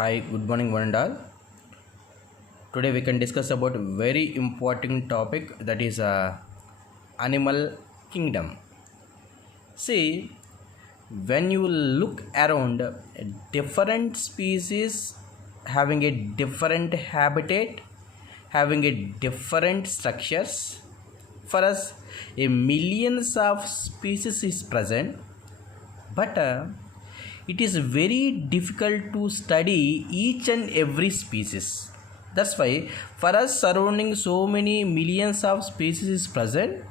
Hi, good morning, one and all. Today we can discuss about very important topic, that is animal kingdom. See, when you look around, different species having a different habitat, having a different structures. For us, a millions of species is present, but it is very difficult to study each and every species. That's why for us surrounding so many millions of species is present,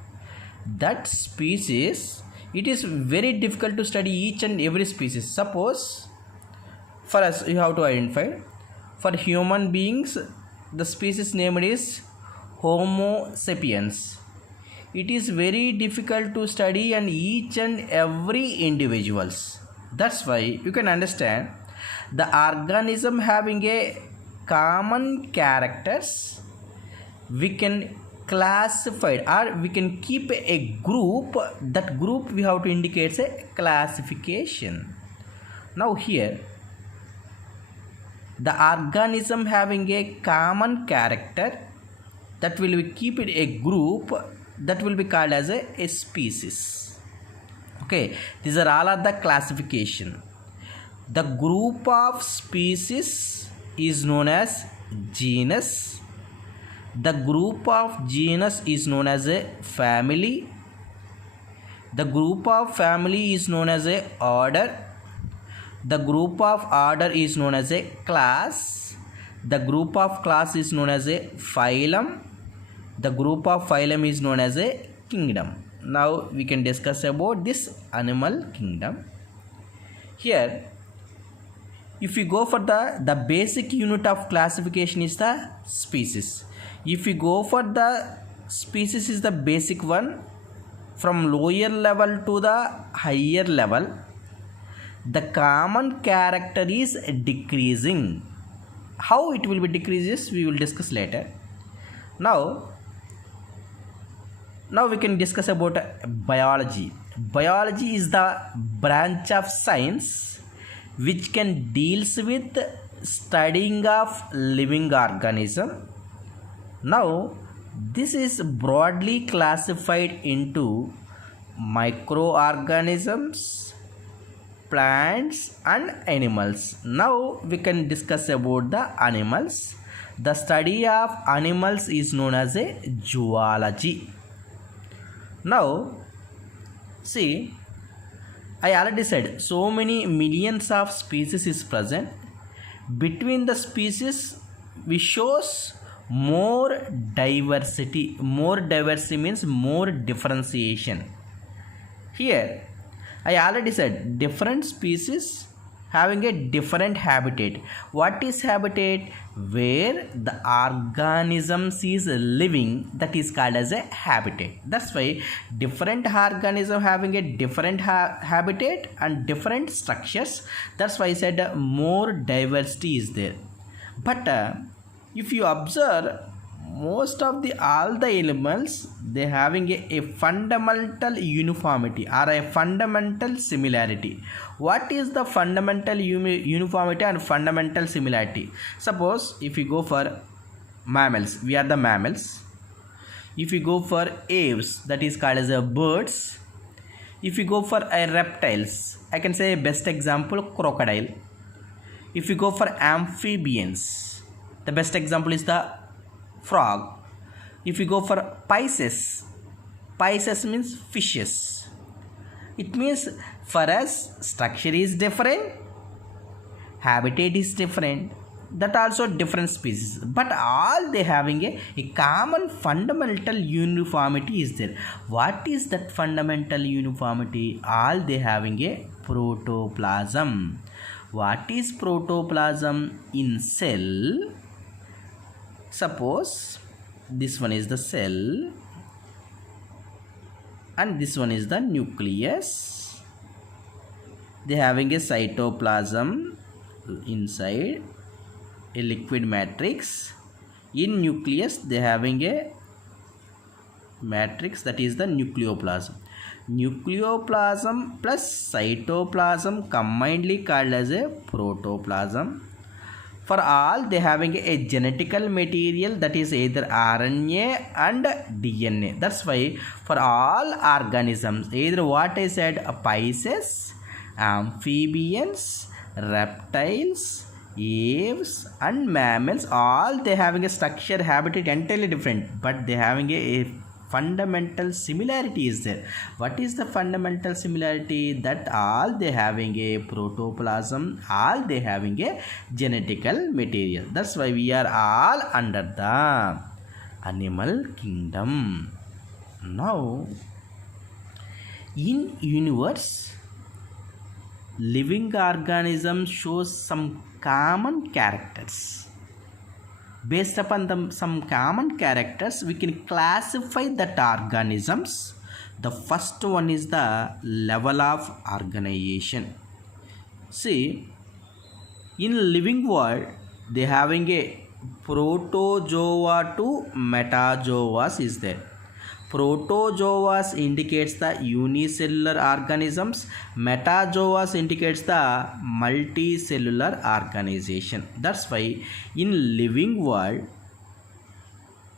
that species, it is very difficult to study each and every species. Suppose for us you have to identify, for human beings the species named is Homo sapiens. It is very difficult to study and each and every individuals. That's why you can understand the organism having a common characters, we can classify or we can keep a group. That group we have to indicate a classification. Now here the organism having a common character, that will be keep it a group, that will be called as a species. Okay, these are all of the classification. The group of species is known as genus. The group of genus is known as a family. The group of family is known as a order. The group of order is known as a class. The group of class is known as a phylum. The group of phylum is known as a kingdom. Now we can discuss about this animal kingdom. Here, if we go for the basic unit of classification is the species. If we go for the species is the basic one, from lower level to the higher level, the common character is decreasing. How it will be decreases, we will discuss later. Now we can discuss about biology. Biology is the branch of science which can deals with studying of living organism. Now this is broadly classified into microorganisms, plants and animals. Now we can discuss about the animals. The study of animals is known as a zoology. Now see, I already said so many millions of species is present. Between the species we shows more diversity. More diversity means more differentiation. Here I already said different species having a different habitat. What is habitat? Where the organisms is living, that is called as a habitat. That's why different organism having a different habitat and different structures. That's why I said more diversity is there. But if you observe, most of the all the elements, they having a fundamental uniformity or a fundamental similarity. What is the fundamental uniformity and fundamental similarity? Suppose if you go for mammals, we are the mammals. If you go for aves, that is called as a birds. If you go for a reptiles, I can say best example crocodile. If you go for amphibians, the best example is the frog. If you go for Pisces, Pisces means fishes. It means for us structure is different, habitat is different, that also different species, but all they having a common fundamental uniformity is there. What is that fundamental uniformity? All they having a protoplasm. What is protoplasm? In cell, suppose this one is the cell and this one is the nucleus. They having a cytoplasm inside, a liquid matrix. In nucleus they having a matrix, that is the nucleoplasm. Nucleoplasm plus cytoplasm combinedly called as a protoplasm. For all, they having a genetical material that is either RNA and DNA. That's why for all organisms, either what I said, Pisces, amphibians, reptiles, aves and mammals, all they having a structure habitat entirely different, but they having a fundamental similarity is there. What is the fundamental similarity? That all they having a protoplasm, all they having a genetical material. That's why we are all under the animal kingdom. Now in universe, living organisms shows some common characters. Based upon some common characters, we can classify that organisms. The first one is the level of organization. See, in living world, they having a protozoa to metazoas is there. Protozoas indicates the unicellular organisms. Metazoas indicates the multicellular organization. That's why in living world,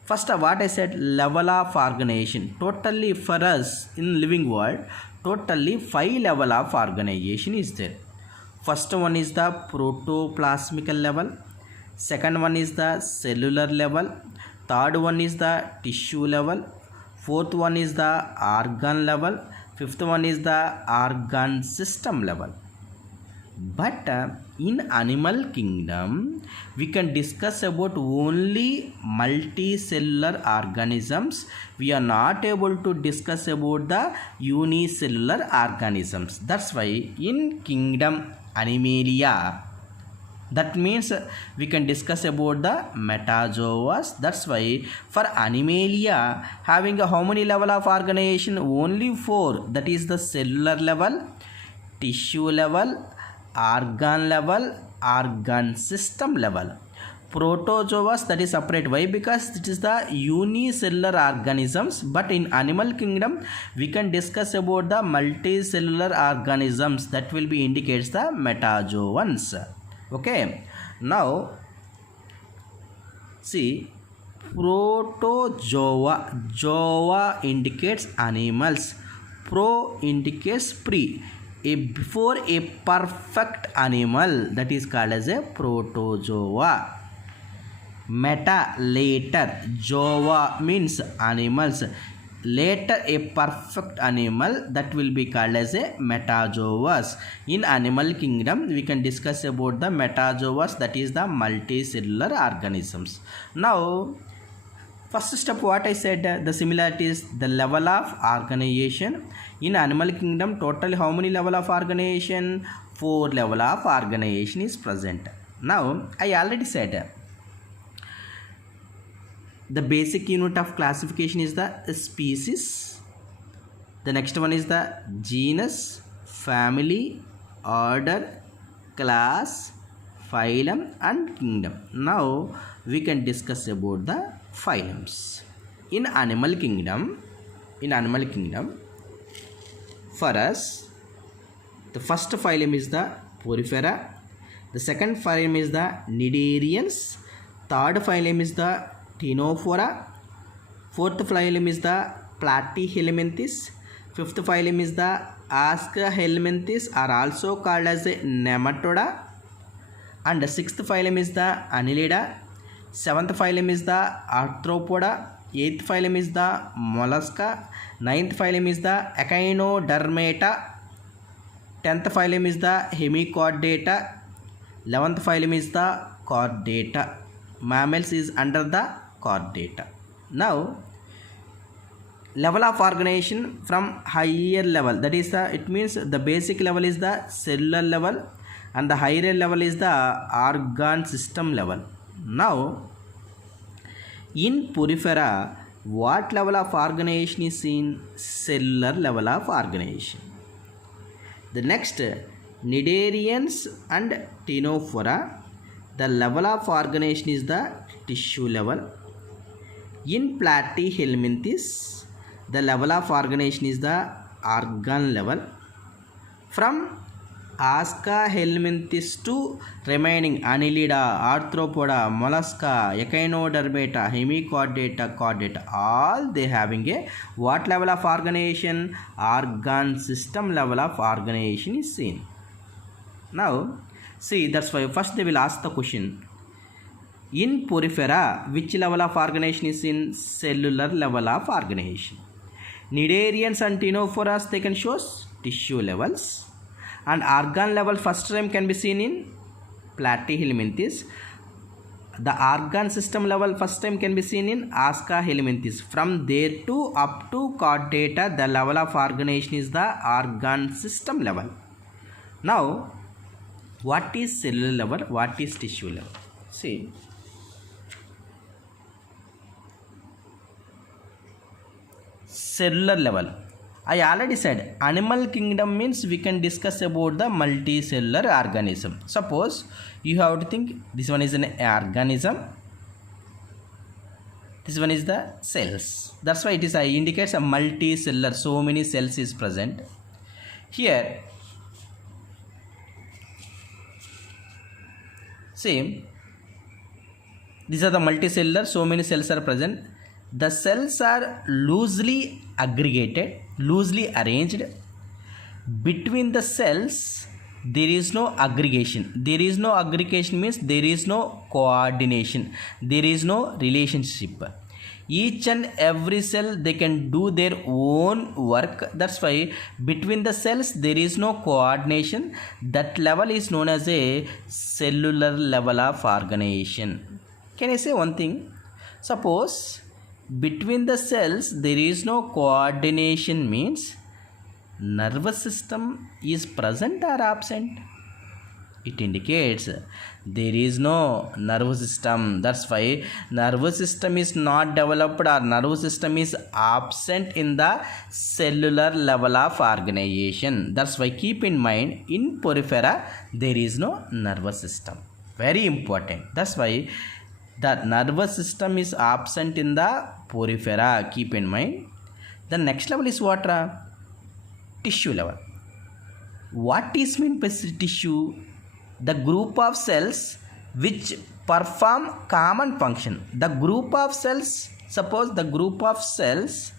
first what I said, level of organization. Totally for us in living world, totally 5 level of organization is there. First one is the protoplasmic level. Second one is the cellular level. Third one is the tissue level. Fourth one is the organ level. Fifth one is the organ system level. But in animal kingdom, we can discuss about only multicellular organisms. We are not able to discuss about the unicellular organisms. That's why in kingdom Animalia, that means we can discuss about the metazoas. That's why for Animalia having a how many level of organization? Only 4. That is the cellular level, tissue level, organ level, organ system level. Protozoas, that is separate. Why? Because it is the unicellular organisms. But in animal kingdom, we can discuss about the multicellular organisms. That will be indicates the metazoans. Okay, now see, protozoa. Zoa indicates animals, pro indicates pre. Before a perfect animal, that is called as a protozoa. Meta, later. Zoa means animals. Later a perfect animal, that will be called as a metazoas. In animal kingdom, we can discuss about the metazoas, that is the multicellular organisms. Now first step, what I said, the similarities, the level of organization. In animal kingdom, total how many level of organization? 4 level of organization is present. Now I already said the basic unit of classification is the species. The next one is the genus, family, order, class, phylum and kingdom. Now we can discuss about the phylums. In animal kingdom, for us, the first phylum is the Porifera. The second phylum is the Cnidarians. Third phylum is the Ctenophora. Fourth phylum is the Platyhelminthes. Fifth phylum is the Ascahelminthes, are also called as a Nematoda. And sixth phylum is the Annelida. Seventh phylum is the Arthropoda. Eighth phylum is the Mollusca. Ninth phylum is the Echinodermata. 10th phylum is the Hemichordata. 11th phylum is the Chordata. Mammals is under the Chordata. Now level of organization from higher level, that is the, it means the basic level is the cellular level and the higher level is the organ system level. Now in Porifera, what level of organization is in? Cellular level of organization. The next, Cnidarians and Ctenophora, the level of organization is the tissue level. In Platyhelminthes, the level of organization is the organ level. From Asca helminthes to remaining Annelida, Arthropoda, Mollusca, Echinodermata, Hemichordata, Chordata, all they having a what level of organization? Organ system level of organization is seen. Now see, that's why first they will ask the question, in Porifera which level of organization is in? Cellular level of organization. Cnidarians and Ctenophorus they can show tissue levels, and organ level first time can be seen in Platyhelminthes. The organ system level first time can be seen in Asca helminthes. From there to up to Chordata, the level of organization is the organ system level. Now what is cellular level, what is tissue level? See, cellular level, I already said animal kingdom means we can discuss about the multicellular organism. Suppose you have to think this one is an organism, this one is the cells. That's why it is indicates a multicellular, so many cells is present here. See, these are the multicellular, so many cells are present. The cells are loosely aggregated, loosely arranged. Between the cells there is no aggregation. There is no aggregation means there is no coordination, there is no relationship. Each and every cell they can do their own work. That's why between the cells there is no coordination. That level is known as a cellular level of organization. Can I say one thing? Suppose between the cells there is no coordination means nervous system is present or absent? It indicates there is no nervous system. That's why nervous system is not developed or nervous system is absent in the cellular level of organization. That's why keep in mind, in Porifera there is no nervous system. Very important. That's why the nervous system is absent in the Porifera. Keep in mind. The next level is what? Tissue level. What is meant by tissue? The group of cells which perform common function. The group of cells, suppose the group of cells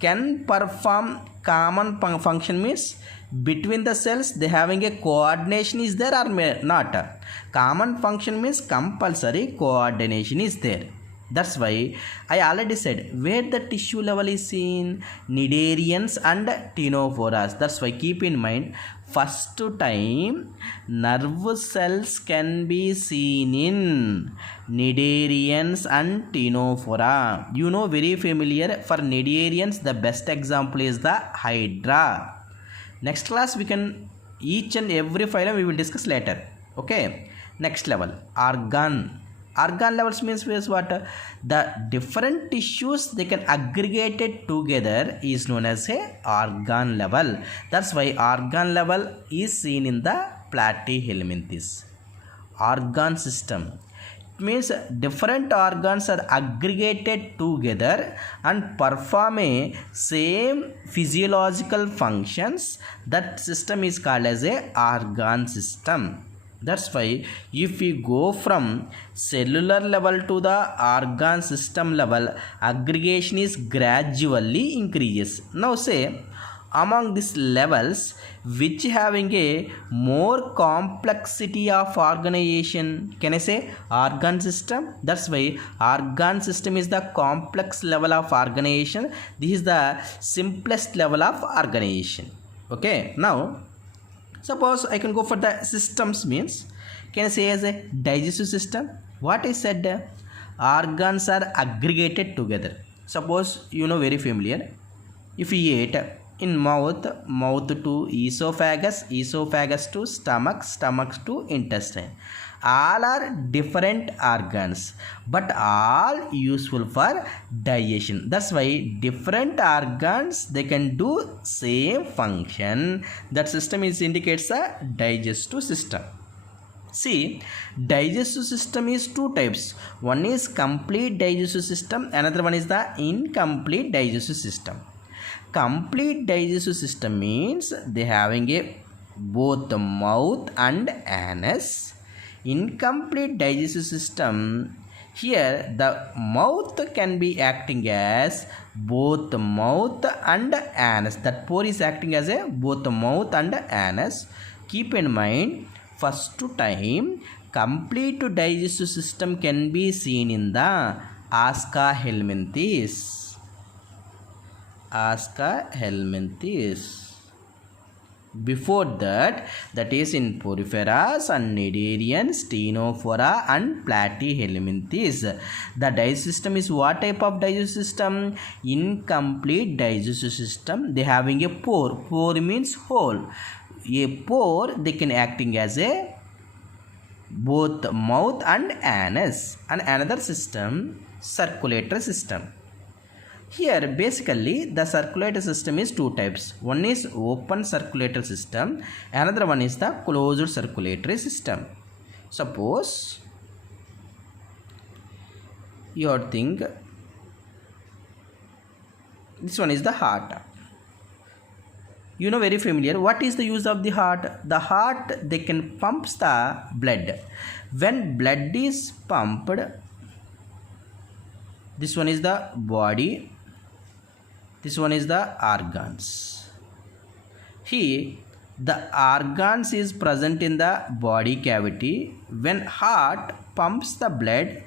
can perform common function means between the cells they having a coordination is there or not? Common function means compulsory coordination is there. That's why I already said where the tissue level is seen, Cnidarians and Ctenophorus. That's why keep in mind, first time nerve cells can be seen in Cnidarians and Ctenophora. You know, very familiar. For Cnidarians the best example is the Hydra. Next class we can each and every phylum we will discuss later. Okay. Next level, organ. Organ levels means what? The different tissues they can aggregate it together is known as a organ level. That's why organ level is seen in the Platyhelminthes. Organ system, it means different organs are aggregated together and perform a same physiological functions. That system is called as a organ system. That's why if we go from cellular level to the organ system level, aggregation is gradually increases. Now say among these levels which having a more complexity of organization, can I say organ system? That's why organ system is the complex level of organization. This is the simplest level of organization. Okay. Now suppose I can go for the systems means, can I say as a digestive system? What I said, organs are aggregated together. Suppose you know, very familiar, if we eat in mouth, mouth to esophagus, esophagus to stomach, stomach to intestine. All are different organs but all useful for digestion. That's why different organs they can do same function. That system is indicates a digestive system. See, digestive system is two types. One is complete digestive system, another one is the incomplete digestive system. Complete digestive system means they having a both the mouth and anus. Incomplete digestive system, here the mouth can be acting as both the mouth and anus. That pore is acting as a both the mouth and anus. Keep in mind, first time complete digestive system can be seen in the Aska helminthes. Aska helminthes. Before that, that is in Poriferous and Cnidarian, Ctenophora and Platyhelminthes. The digestive system is what type of digestive system? Incomplete digestive system. They having a pore. Pore means hole. A pore, they can acting as a both mouth and anus. And another system, circulatory system. Here basically the circulatory system is two types. One is open circulatory system, another one is the closed circulatory system. Suppose you think this one is the heart. You know, very familiar. What is the use of the heart? The heart, they can pumps the blood. When blood is pumped, this one is the body, this one is the organs. Here the organs is present in the body cavity. When heart pumps the blood,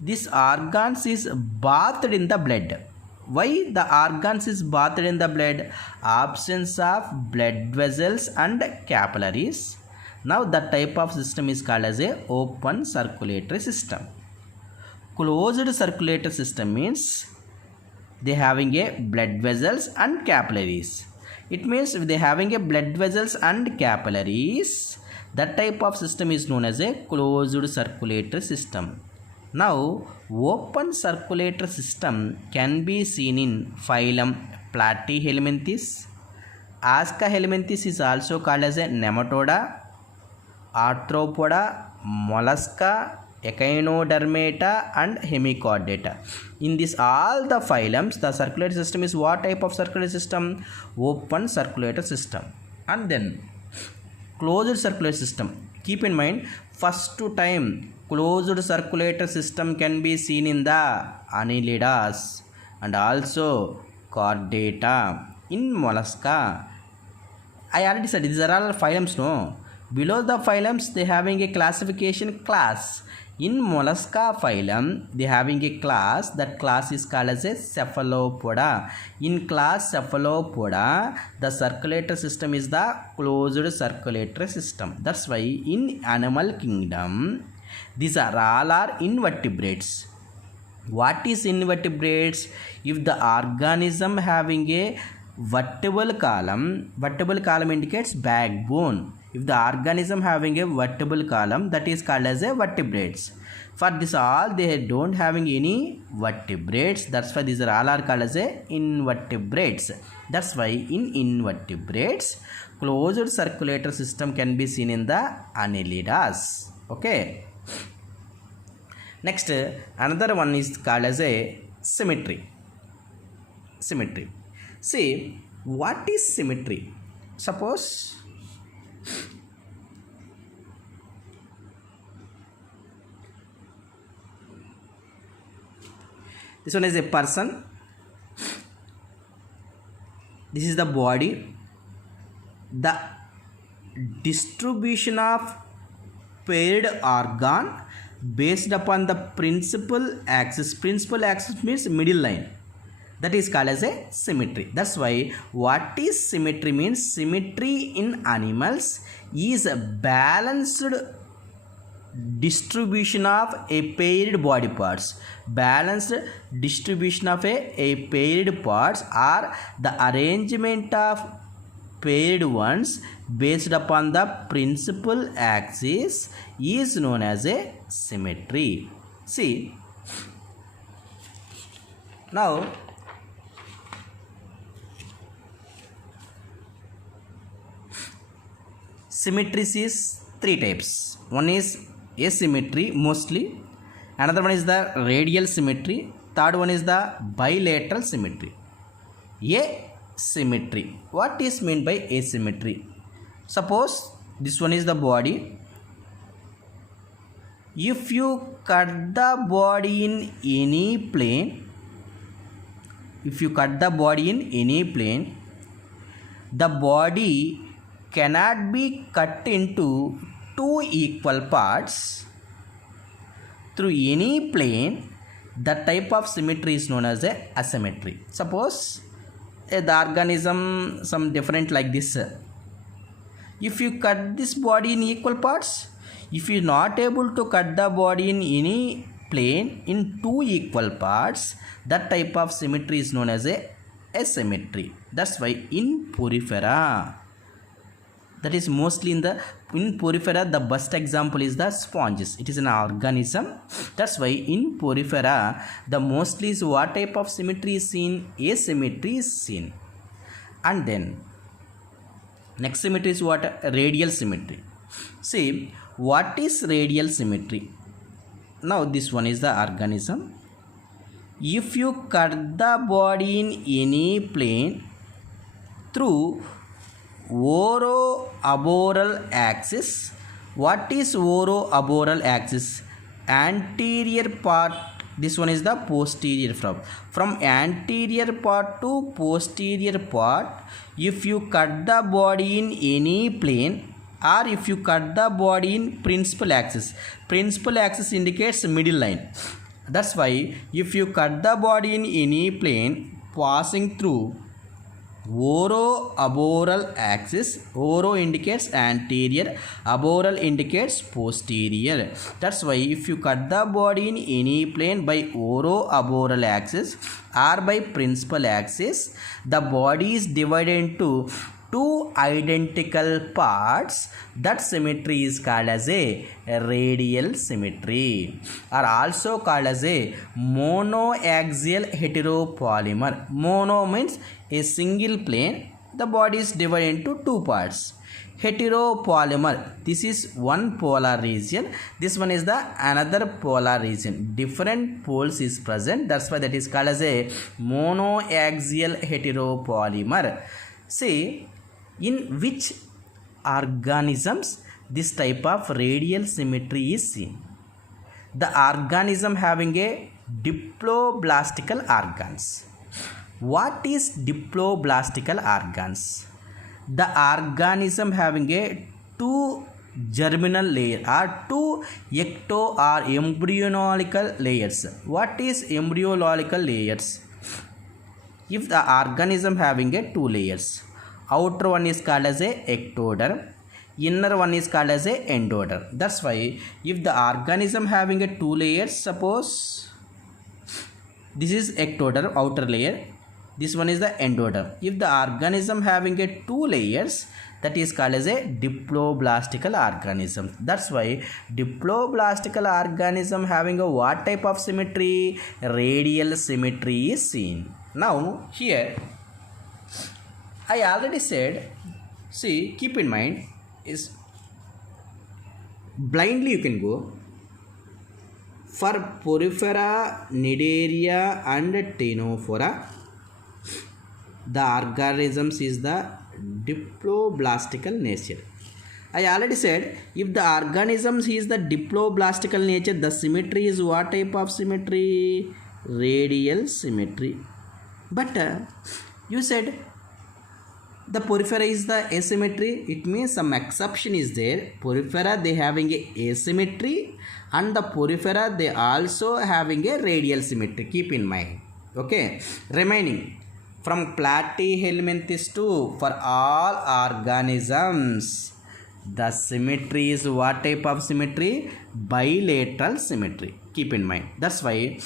this organs is bathed in the blood. Why the organs is bathed in the blood? Absence of blood vessels and capillaries. Now that type of system is called as a open circulatory system. Closed circulatory system means they having a blood vessels and capillaries. It means if they having a blood vessels and capillaries, that type of system is known as a closed circulatory system. Now open circulatory system can be seen in phylum Platyhelminthes. Aska helminthes is also called as a nematoda, arthropoda, mollusca, echinodermata and hemichordata. In this all the phylums, the circulatory system is what type of circulatory system? Open circulatory system. And then closed circulatory system. Keep in mind, first time closed circulatory system can be seen in the annelidas and also chordata, in mollusca. I already said these are all phylums, no? Below the phylums, they having a classification class. In mollusca phylum, they having a class. That class is called as a cephalopoda. In class cephalopoda, the circulatory system is the closed circulatory system. That's why in animal kingdom, these are all are invertebrates. What is invertebrates? If the organism having a vertebral column indicates backbone. If the organism having a vertebral column, that is called as a vertebrates. For this all, they don't having any vertebrates. That's why these are all are called as a invertebrates. That's why in invertebrates, closed circulatory system can be seen in the annelidas. Okay. Next, another one is called as a symmetry. Symmetry. See, what is symmetry? Suppose this one is a person, this is the body. The distribution of paired organ based upon the principal axis. Principal axis means middle line. That is called as a symmetry. That's why what is symmetry means? Symmetry in animals is a balanced distribution of a paired body parts. Balanced distribution of a paired parts or the arrangement of paired ones based upon the principal axis is known as a symmetry. See, now symmetries is three types. One is asymmetry mostly, another one is the radial symmetry, third one is the bilateral symmetry. Asymmetry. What is meant by asymmetry? Suppose this one is the body. If you cut the body in any plane, the body cannot be cut into two equal parts through any plane. That type of symmetry is known as a asymmetry. Suppose the organism some different like this. If you cut this body in equal parts, if you not able to cut the body in any plane in two equal parts, that type of symmetry is known as a asymmetry. That's why in porifera, that is mostly in porifera, the best example is the sponges. It is an organism. That's why in porifera, the mostly is what type of symmetry is seen? Asymmetry is seen. And then next symmetry is what? Radial symmetry. See, what is radial symmetry? Now this one is the organism. If you cut the body in any plane through oro-aboral axis. What is oro-aboral axis? Anterior part. This one is the posterior from anterior part to posterior part. If you cut the body in any plane, or if you cut the body in principal axis indicates middle line. That's why if you cut the body in any plane passing through oro-aboral axis, oro indicates anterior, aboral indicates posterior. That's why if you cut the body in any plane by oro-aboral axis or by principal axis, the body is divided into two identical parts. That symmetry is called as a radial symmetry, or also called as a monoaxial heteropolymer. Mono means a single plane, the body is divided into two parts. Heteropolymer, this is one polar region, this one is the another polar region, different poles is present. That's why that is called as a monoaxial heteropolymer. See, in which organisms this type of radial symmetry is seen? The organism having a diploblastical organs. What is diploblastical organs? The organism having a two germinal layer or two ecto or embryological layers. What is embryological layers? If the organism having a two layers, outer one is called as a ectoderm, inner one is called as a endoderm. That's why if the organism having a two layers, suppose this is ectoderm, outer layer, this one is the endoderm. If the organism having a two layers, that is called as a diploblastical organism. That's why diploblastical organism having a what type of symmetry? Radial symmetry is seen. Now here I already said, see, keep in mind, is blindly you can go for porifera, cnidaria and ctenophora. The organisms is the diploblastical nature. I already said, if the organisms is the diploblastical nature, the symmetry is what type of symmetry? Radial symmetry. But you said the porifera is the asymmetry. It means some exception is there. Porifera they having a asymmetry, and the porifera they also having a radial symmetry. Keep in mind. Okay. Remaining from platyhelminthes to for all organisms, the symmetry is what type of symmetry? Bilateral symmetry. Keep in mind. That's why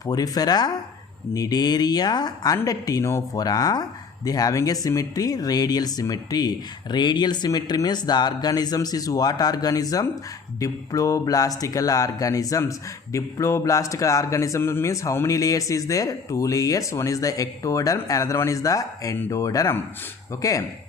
porifera, cnidaria and ctenophora, they having a symmetry, radial symmetry. Radial symmetry means the organisms is what organism? Diploblastical organisms. Diploblastical organism means how many layers is there? Two layers. One is the ectoderm, another one is the endoderm. Okay.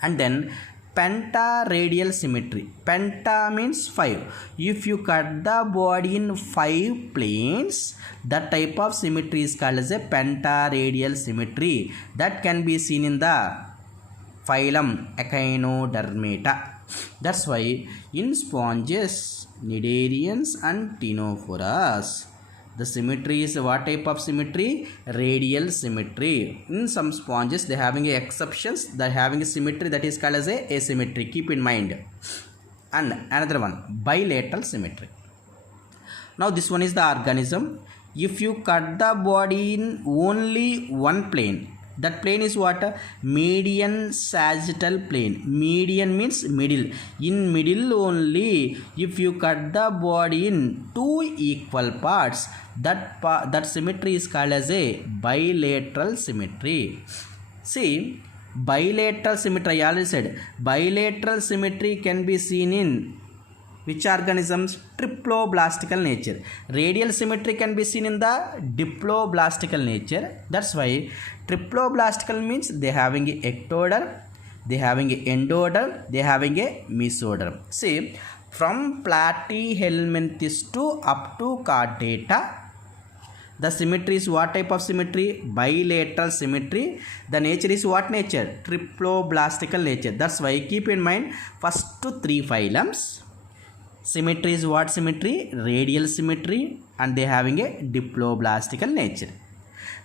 And then pentaradial symmetry. Penta means 5. If you cut the body in 5 planes, that type of symmetry is called as a pentaradial symmetry. That can be seen in the phylum Echinodermata. That's why in sponges, cnidarians and ctenophorus, the symmetry is what type of symmetry? Radial symmetry. In some sponges they having exceptions, they having a symmetry that is called as a asymmetry. Keep in mind. And another one, bilateral symmetry. Now this one is the organism. If you cut the body in only one plane, that plane is what? Median sagittal plane. Median means middle. In middle only, if you cut the body in two equal parts, that symmetry is called as a bilateral symmetry. See, bilateral symmetry, I already said, bilateral symmetry can be seen in which organisms? Triploblastical nature. Radial symmetry can be seen in the diploblastical nature. That's why triploblastical means they having a ectoderm, they having a endoderm, they having a mesoderm. See, from platyhelminthes to up to chordata, the symmetry is what type of symmetry? Bilateral symmetry. The nature is what nature? Triploblastical nature. That's why keep in mind first three phylums. Symmetry is what symmetry? Radial symmetry, and they having a diploblastical nature.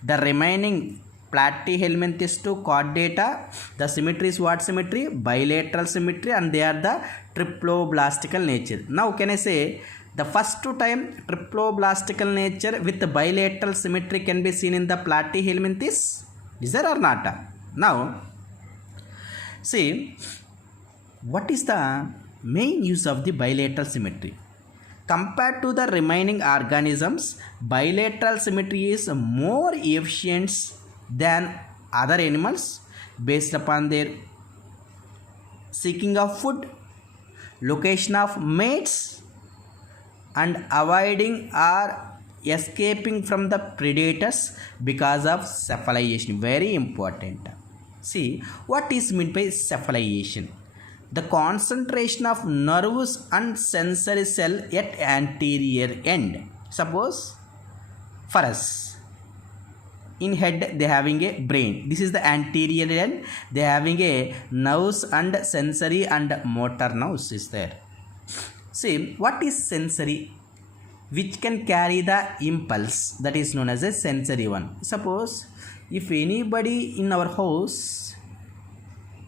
The remaining platyhelminthes to chordata, the symmetry is what symmetry? Bilateral symmetry, and they are the triploblastical nature. Now can I say the first time triploblastical nature with the bilateral symmetry can be seen in the platyhelminthes? Is there or not? Now see, what is the main use of the bilateral symmetry? Compared to the remaining organisms, bilateral symmetry is more efficient than other animals based upon their seeking of food, location of mates, and avoiding or escaping from the predators because of cephalization. Very important. See, what is meant by cephalization? The concentration of nerves and sensory cell at anterior end. Suppose for us, in head they having a brain. This is the anterior end. They having a nerves and sensory and motor nerves is there. See, what is sensory? Which can carry the impulse, that is known as a sensory one. Suppose if anybody in our house,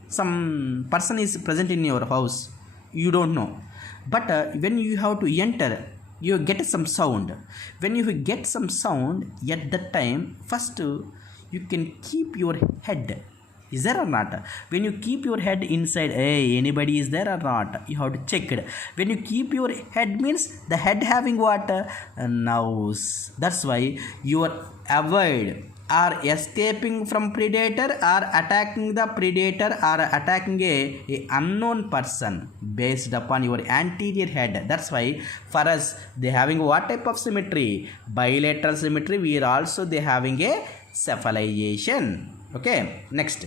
some person is present in your house, you don't know, but when you have to enter, you get some sound. When you get some sound, at that time first you can keep your head. Is there or not? When you keep your head inside, hey, anybody is there or not, you have to check it. When you keep your head means the head having what? Nerves. That's why you are avoid or escaping from predator or attacking the predator or attacking a unknown person based upon your anterior head. That's why for us they having what type of symmetry? Bilateral symmetry. We are also they having a cephalization. Okay, next.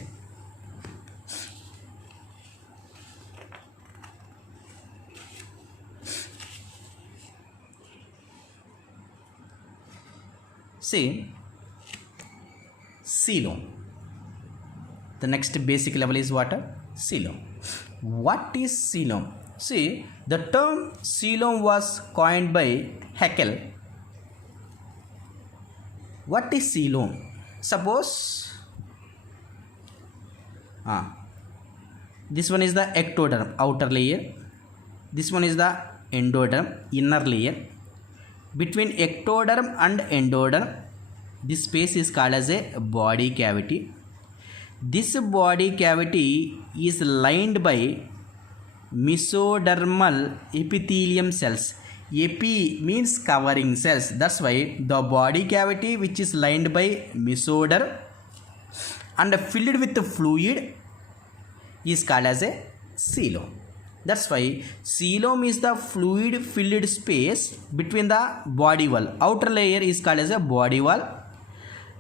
See, coelom. The next basic level is what? Coelom. What is coelom? See, the term coelom was coined by Haeckel. What is coelom? Suppose this one is the ectoderm, outer layer. This one is the endoderm, inner layer. Between ectoderm and endoderm, this space is called as a body cavity. This body cavity is lined by mesodermal epithelium cells. Epi means covering cells. That's why the body cavity which is lined by mesoderm and filled with fluid is called as a coelom. That's why coelom is the fluid filled space between the body wall. Outer layer is called as a body wall,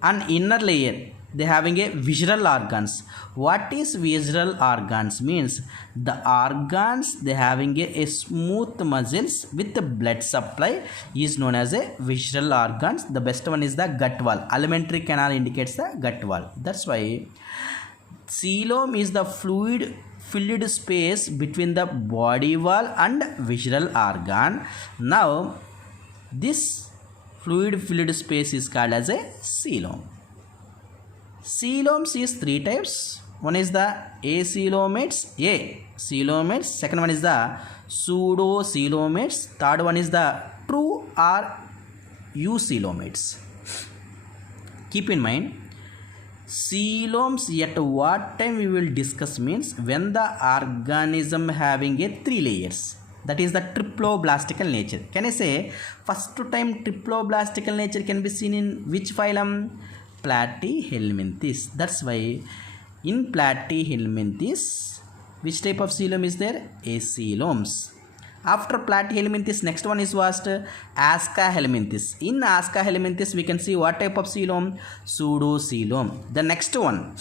and inner layer they having a visceral organs. What is visceral organs? Means the organs they having a smooth muscles with the blood supply is known as a visceral organs. The best one is the gut wall. Alimentary canal indicates the gut wall. That's why Coelom is the fluid filled space between the body wall and visceral organ. Now this fluid filled space is called as a coelom. Coeloms is three types. One is the acoelomates, second one is the pseudocoelomates, third one is the true or eucoelomates. Keep in mind, coeloms at what time we will discuss means when the organism having a three layers, that is the triploblastical nature. Can I say first time triploblastical nature can be seen in which phylum? Platyhelminthes. That's why in Platyhelminthes, which type of coelom is there? Acoeloms. After Platyhelminthes, next one is what? Ascahelminthes. In Ascahelminthes, we can see what type of coelom? Pseudocoelom. The next one,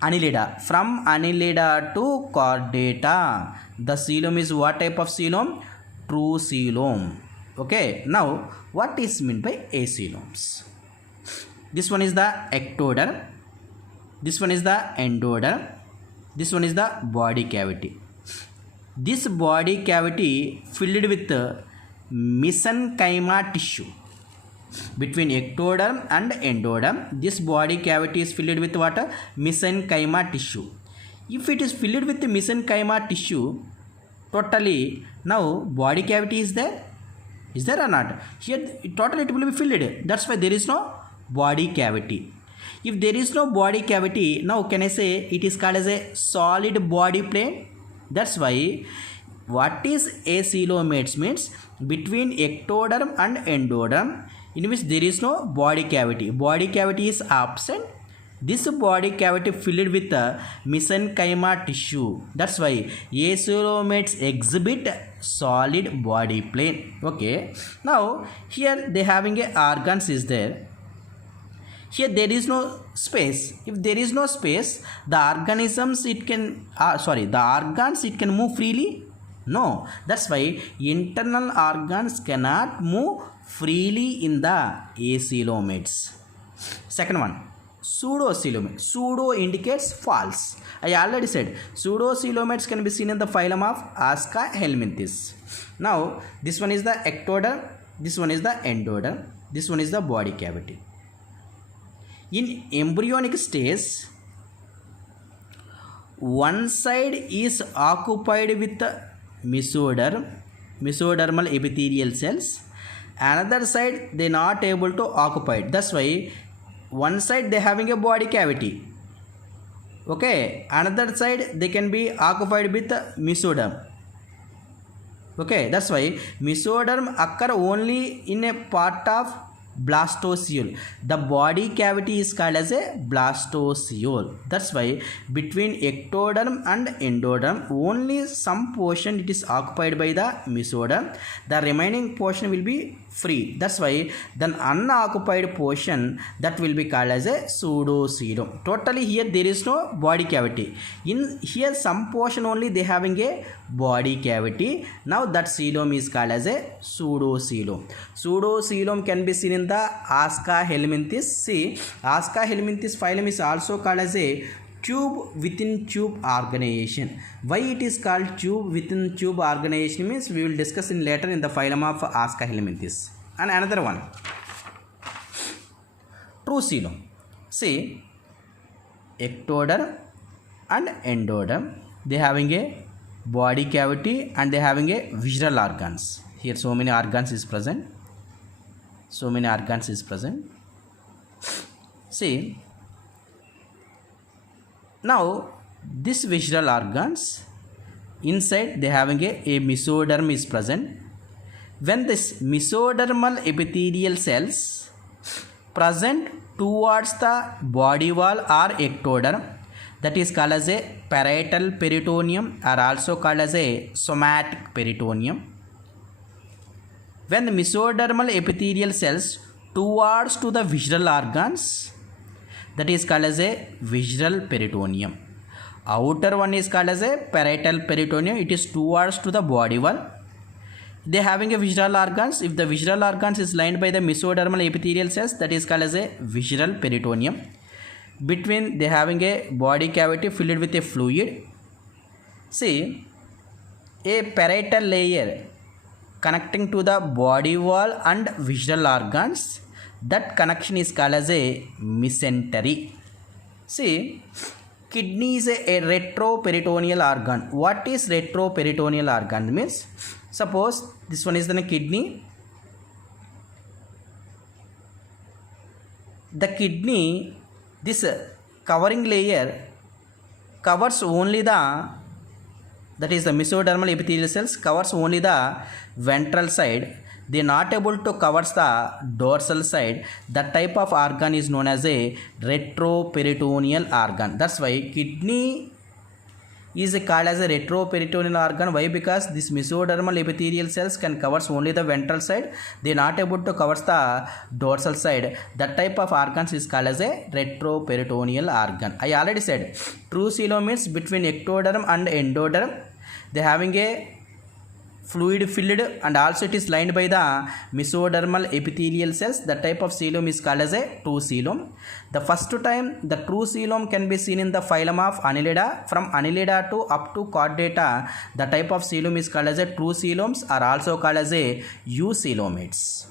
Annelida. From Annelida to Chordata, the coelom is what type of coelom? True coelom. Okay. Now, what is meant by acoeloms? This one is the ectoderm. This one is the endoderm. This one is the body cavity. This body cavity filled with mesenchyma tissue. Between ectoderm and endoderm, this body cavity is filled with what? Mesenchyma tissue. If it is filled with mesenchyma tissue, totally, now body cavity is there? Is there or not? Here totally it will be filled. That's why there is no body cavity. If there is no body cavity, now can I say it is called as a solid body plane? That's why what is acoelomates means between ectoderm and endoderm, in which there is no body cavity. Body cavity is absent. This body cavity filled with mesenchyma tissue. That's why acoelomates exhibit solid body plane. Okay. Now here they having a organs is there. Here there is no space. If there is no space, the organisms it can the organs it can move freely? No. That's why internal organs cannot move freely in the acoelomates. Second one, pseudocoelomates. Pseudo indicates false. I already said pseudocoelomates can be seen in the phylum of Ascahelminthes. Now this one is the ectoderm, this one is the endoderm, this one is the body cavity. In embryonic stage, one side is occupied with mesodermal epithelial cells, another side they not able to occupy it. That's why one side they having a body cavity. Okay, another side they can be occupied with mesoderm. Okay, that's why mesoderm occur only in a part of blastocoele. The body cavity is called as a blastocoele. That's why between ectoderm and endoderm, only some portion it is occupied by the mesoderm. The remaining portion will be free. That's why the unoccupied portion that will be called as a pseudocoelom. Totally here there is no body cavity. In here some portion only they having a body cavity. Now that coelom is called as a pseudocoelom. Pseudocoelom can be seen in the Ascahelminthes. See, Ascahelminthes phylum is also called as a tube within tube organization. Why it is called tube within tube organization means we will discuss in later in the phylum of Ascahelminthes. And another one, true coelom. See, ectoderm and endoderm, they having a body cavity and they having a visceral organs. Here so many organs is present. See, now this visceral organs inside they having a mesoderm is present. When this mesodermal epithelial cells present towards the body wall or ectoderm, that is called as a parietal peritoneum or also called as a somatic peritoneum. When the mesodermal epithelial cells towards to the visceral organs, that is called as a visceral peritoneum. Outer one is called as a parietal peritoneum. It is towards to the body wall. They having a visceral organs. If the visceral organs is lined by the mesodermal epithelial cells, that is called as a visceral peritoneum. between they having a body cavity filled with a fluid. See, a parietal layer connecting to the body wall and visual organs, that connection is called as a mesentery. See, kidney is a retroperitoneal organ. What is retroperitoneal organ means? Suppose this one is the kidney. The kidney, this covering layer covers only the, that is the mesodermal epithelial cells, covers only the ventral side. They are not able to cover the dorsal side. That type of organ is known as a retroperitoneal organ. That's why kidney is called as a retroperitoneal organ. Why? Because this mesodermal epithelial cells can covers only the ventral side. They are not able to cover the dorsal side. That type of organs is called as a retroperitoneal organ. I already said true coelom is between ectoderm and endoderm. They having a fluid filled and also it is lined by the mesodermal epithelial cells. The type of coelom is called as a true coelom. The first time the true coelom can be seen in the phylum of Annelida. From Annelida to up to Chordata, the type of coelom is called as a true coeloms, or also called as a eucoelomates.